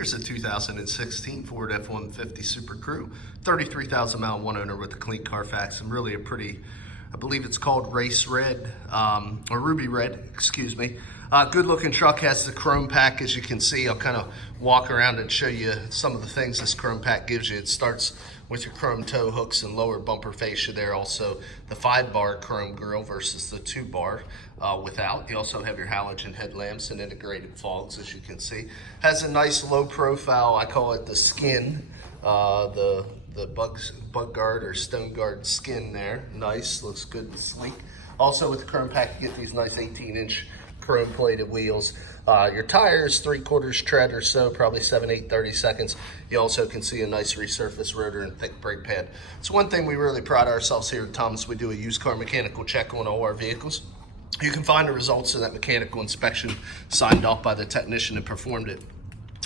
Here's a 2016 Ford F-150 Super Crew, 33,000 mile, one owner with a clean Carfax, and really a pretty, I believe it's called race red, or ruby red, excuse me. Good looking truck, has the chrome pack, as you can see. I'll kind of walk around and show you some of the things this chrome pack gives you. It starts with your chrome tow hooks and lower bumper fascia there. Also the 5-bar chrome grille versus the 2-bar without. You also have your halogen headlamps and integrated fogs, as you can see. Has a nice low profile, I call it the skin, the bug guard or stone guard skin there. Nice, looks good and sleek. Also with the chrome pack, you get these nice 18-inch chrome plated wheels. Your tires, 3/4 tread or so, probably 7, 8, 30 seconds. You also can see a nice resurfaced rotor and thick brake pad. It's one thing we really pride ourselves here at Thomas. We do a used car mechanical check on all our vehicles. You can find the results of that mechanical inspection signed off by the technician that performed it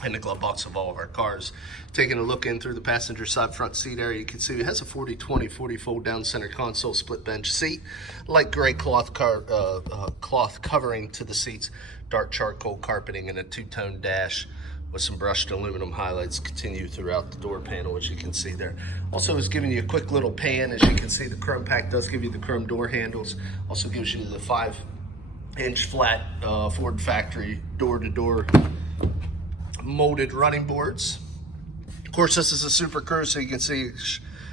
in the glove box of all of our cars. Taking a look in through the passenger side front seat area, you can see it has a 40/20 40 fold down center console split bench seat, light gray cloth covering to the seats, dark charcoal carpeting, and a two-tone dash with some brushed aluminum highlights continue throughout the door panel, as you can see there. Also is giving you a quick little pan. As you can see, the chrome pack does give you the chrome door handles. Also gives you the 5-inch flat Ford factory door-to-door molded running boards. Of course, this is a Super Crew, so you can see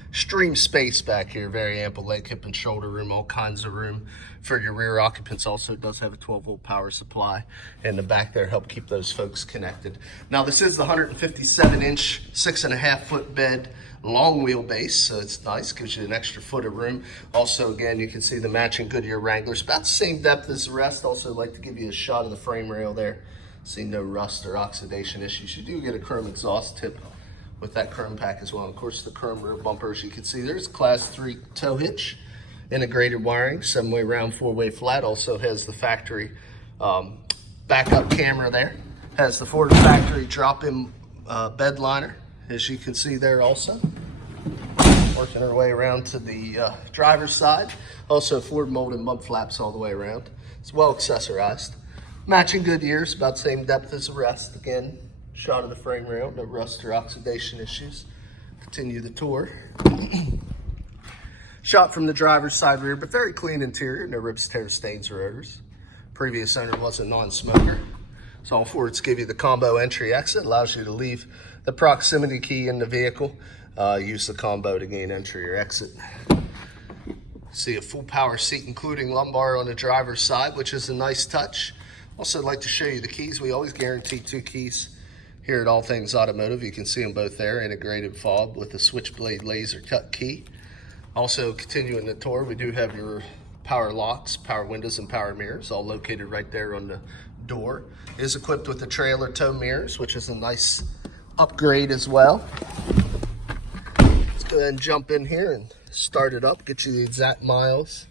extreme space back here. Very ample leg, hip, and shoulder room, all kinds of room for your rear occupants. Also, it does have a 12-volt power supply in the back there, help keep those folks connected. Now, this is the 157-inch, 6.5-foot bed, long wheelbase, so it's nice, gives you an extra foot of room. Also, again, you can see the matching Goodyear Wranglers, about the same depth as the rest. Also, like to give you a shot of the frame rail there. See no rust or oxidation issues. You do get a chrome exhaust tip with that chrome pack as well. Of course, the chrome rear bumper, as you can see, there's class 3 tow hitch, integrated wiring, 7-way round, 4-way flat. Also has the factory backup camera there. Has the Ford factory drop-in bed liner, as you can see there also. Working our way around to the driver's side. Also Ford molded mud flaps all the way around. It's well accessorized. Matching Goodyears, about the same depth as the rest. Again, shot of the frame rail, no rust or oxidation issues. Continue the tour. Shot from the driver's side rear, but very clean interior, no rips, tears, stains, or odors. Previous owner was a non-smoker. So all Fords give you the combo entry exit, allows you to leave the proximity key in the vehicle. Use the combo to gain entry or exit. See a full power seat, including lumbar on the driver's side, which is a nice touch. Also, I'd like to show you the keys. We always guarantee 2 keys here at All Things Automotive. You can see them both there, integrated fob with a switchblade laser cut key. Also, continuing the tour, we do have your power locks, power windows, and power mirrors, all located right there on the door. It is equipped with the trailer tow mirrors, which is a nice upgrade as well. Let's go ahead and jump in here and start it up, get you the exact miles.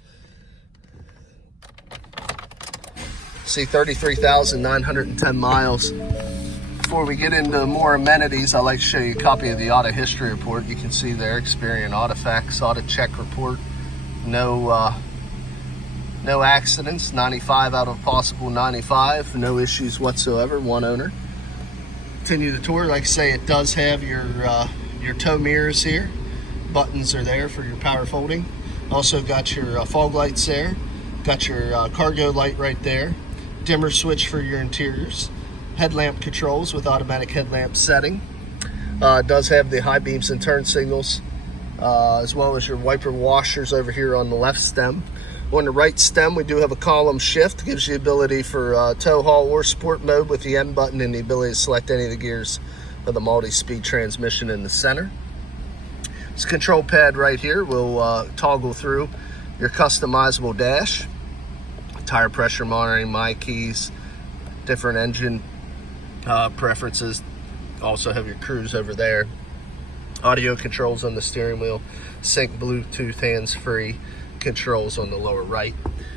See, 33,910 miles. Before we get into more amenities, I'd like to show you a copy of the auto history report. You can see there, Experian AutoFacts AutoCheck report. No accidents, 95 out of possible 95. No issues whatsoever, one owner. Continue the tour. Like I say, it does have your tow mirrors here. Buttons are there for your power folding. Also got your fog lights there. Got your cargo light right there. Dimmer switch for your interiors. Headlamp controls with automatic headlamp setting. Does have the high beams and turn signals, as well as your wiper washers over here on the left stem. On the right stem, we do have a column shift. Gives you the ability for tow, haul, or sport mode with the M button, and the ability to select any of the gears of the multi-speed transmission in the center. This control pad right here will toggle through your customizable dash. Tire pressure monitoring, my keys, different engine preferences. Also have your cruise over there. Audio controls on the steering wheel. Sync Bluetooth hands-free controls on the lower right.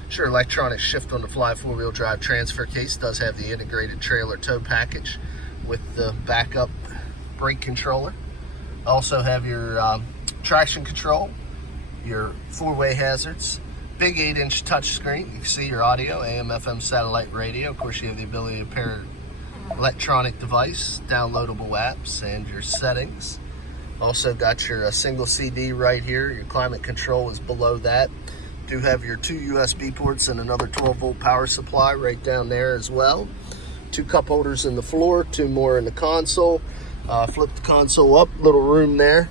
Sure, electronic shift on the fly 4-wheel drive transfer case. Does have the integrated trailer tow package with the backup brake controller. Also have your traction control, your 4-way hazards, big 8-inch touchscreen. You can see your audio, AM, FM, satellite radio. Of course, you have the ability to pair electronic device, downloadable apps, and your settings. Also got your single CD right here. Your climate control is below that. Do have your 2 USB ports and another 12-volt power supply right down there as well. 2 cup holders in the floor, 2 more in the console. Flip the console up, little room there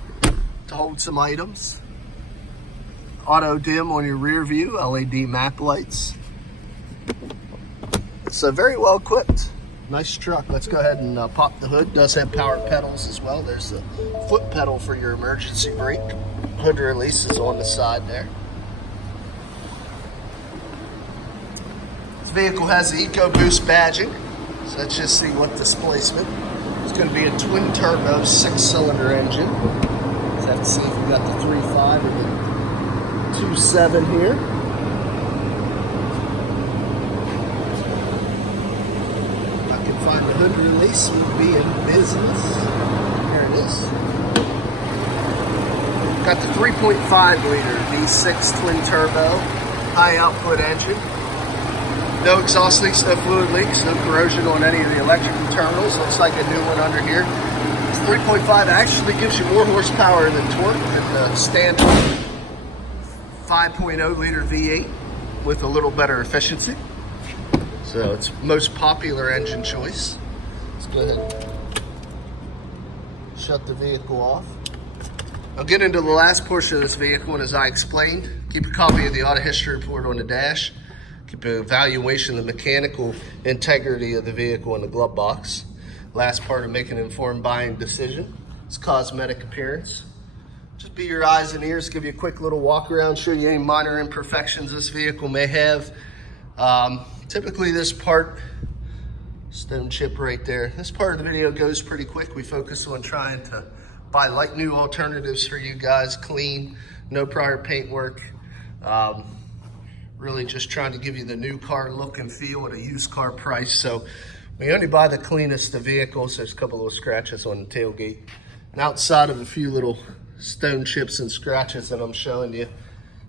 to hold some items. Auto dim on your rear view, LED map lights. It's very well equipped. Nice truck. Let's go ahead and pop the hood. Does have power pedals as well. There's the foot pedal for your emergency brake. Hood release is on the side there. This vehicle has the EcoBoost badging. So let's just see what displacement. It's going to be a twin turbo 6-cylinder engine. Let's have to see if we got the 3.5 or the 2.7 here. Find the hood release would be in business. There it is. Got the 3.5 liter V6 twin turbo, high output engine. No exhaust leaks, no fluid leaks, no corrosion on any of the electrical terminals. Looks like a new one under here. This 3.5 actually gives you more horsepower than torque than the standard 5.0 liter V8 with a little better efficiency. So it's most popular engine choice. Let's go ahead and shut the vehicle off. I'll get into the last portion of this vehicle, and as I explained, keep a copy of the auto history report on the dash. Keep an evaluation of the mechanical integrity of the vehicle in the glove box. Last part of making an informed buying decision is cosmetic appearance. Just be your eyes and ears, give you a quick little walk around, show you any minor imperfections this vehicle may have. Typically this part, stone chip right there, this part of the video goes pretty quick. We focus on trying to buy like new alternatives for you guys, clean, no prior paint work. Really just trying to give you the new car look and feel at a used car price. So we only buy the cleanest of vehicles. There's a couple little scratches on the tailgate. And outside of a few little stone chips and scratches that I'm showing you,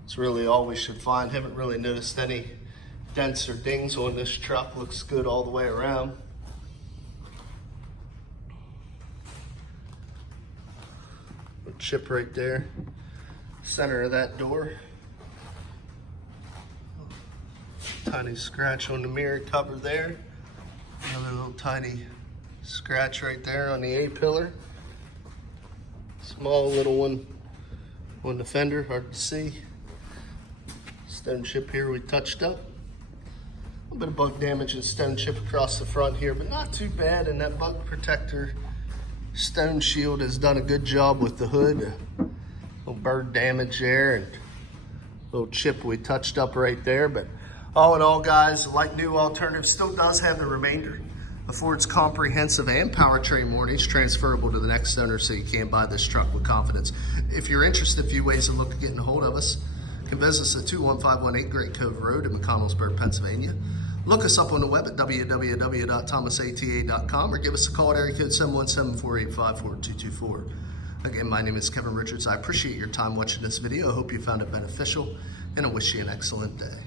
it's really all we should find. Haven't really noticed any dents or dings on this truck. Looks good all the way around. A chip right there, center of that door. Tiny scratch on the mirror cover there. Another little tiny scratch right there on the A-pillar. Small little one on the fender, hard to see. Stone chip here we touched up. A bit of bug damage and stone chip across the front here, but not too bad. And that bug protector stone shield has done a good job with the hood. A little bird damage there and a little chip we touched up right there. But all in all, guys, like new alternative, still does have the remainder. Affords comprehensive and powertrain warranties transferable to the next owner, so you can buy this truck with confidence. If you're interested, a few ways to look at getting a hold of us. You can visit us at 21518 Great Cove Road in McConnellsburg, Pennsylvania. Look us up on the web at www.thomasata.com or give us a call at area code 717-485-4224. Again, my name is Kevin Richards. I appreciate your time watching this video. I hope you found it beneficial, and I wish you an excellent day.